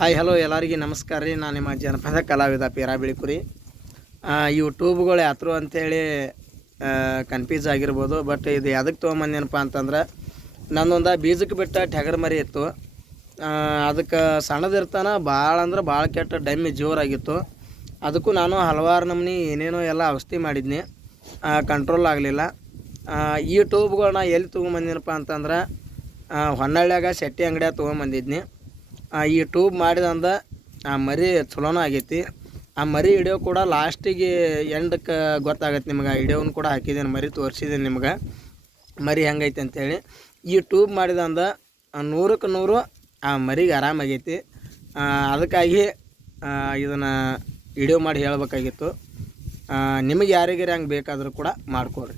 Hi hello ಎಲ್ಲರಿಗೆ ನಮಸ್ಕಾರ ರೀ. ನಾನು ನಿಮ್ಮ ಜನಪದ ಕಲಾವಿದ ಪೀರಾ ಬಿಳಿಕುರಿ. ಯೂಟ್ಯೂಬ್ಗಳು ಯಾತ್ರು ಅಂತೇಳಿ ಕನ್ಫ್ಯೂಸ್ ಆಗಿರ್ಬೋದು ಬಟ್ ಇದು ಎದಕ್ಕೆ ತೊಗೊಂಬಂದೇನಪ್ಪ ಅಂತಂದ್ರೆ ನನ್ನೊಂದು ಬೀಜಕ್ಕೆ ಬಿಟ್ಟ ಟೆಗರ್ ಮರಿ ಇತ್ತು. ಅದಕ್ಕೆ ಸಣ್ಣದಿರ್ತಾನ ಭಾಳ ಅಂದ್ರೆ ಭಾಳ ಕೆಟ್ಟ ಡಮ್ಮಿ ಜೋರಾಗಿತ್ತು. ಅದಕ್ಕೂ ನಾನು ಹಲವಾರು ನಮೂನಿ ಏನೇನೋ ಎಲ್ಲ ಔಷಧಿ ಮಾಡಿದ್ನಿ. ಕಂಟ್ರೋಲ್ ಆಗಲಿಲ್ಲ. ಈ ಟ್ಯೂಬ್ಗಳನ್ನ ಎಲ್ಲಿ ತೊಗೊಂಬಂದಿನಪ್ಪ ಅಂತಂದ್ರೆ ಹೊನ್ನಳ್ಳಿಯಾಗ ಶೆಟ್ಟಿ ಅಂಗಡಿಯಾಗ ತೊಗೊಂಬಂದಿದ್ನಿ. ಈ ಟ್ಯೂಬ್ ಮಾಡಿದಂದ ಆ ಮರಿ ಚಲೋನ ಆಗೈತಿ. ಆ ಮರಿ ಹಿಡಿಯೋ ಕೂಡ ಲಾಸ್ಟಿಗೆ ಎಂಡಕ್ಕೆ ಗೊತ್ತಾಗತ್ತೆ ನಿಮ್ಗೆ. ಹಿಡಿಯೋನು ಕೂಡ ಹಾಕಿದ್ದೀನಿ ಮರಿ ತೋರಿಸಿದ್ದೀನಿ ನಿಮ್ಗೆ. ಮರಿ ಹೆಂಗೈತೆ ಅಂತೇಳಿ. ಈ ಟ್ಯೂಬ್ ಮಾಡಿದಂದ ಆ, ನೂರಕ್ಕೆ ನೂರು ಆ ಮರಿಗೆ ಆರಾಮಾಗೈತಿ ಆ, ಅದಕ್ಕಾಗಿ ಇದನ್ನು ವಿಡಿಯೋ ಮಾಡಿ ಹೇಳಬೇಕಾಗಿತ್ತು. ನಿಮಗೆ ಯಾರಿಗಾರ ಹಂಗೆ ಬೇಕಾದರೂ ಕೂಡ ಮಾಡ್ಕೊಡ್ರಿ.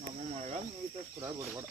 ನಮ್ಮ ಮಳೆಗಾಲ ಮುಗಿತ ಕೂಡ ಬಿಡ್ಬೇಡ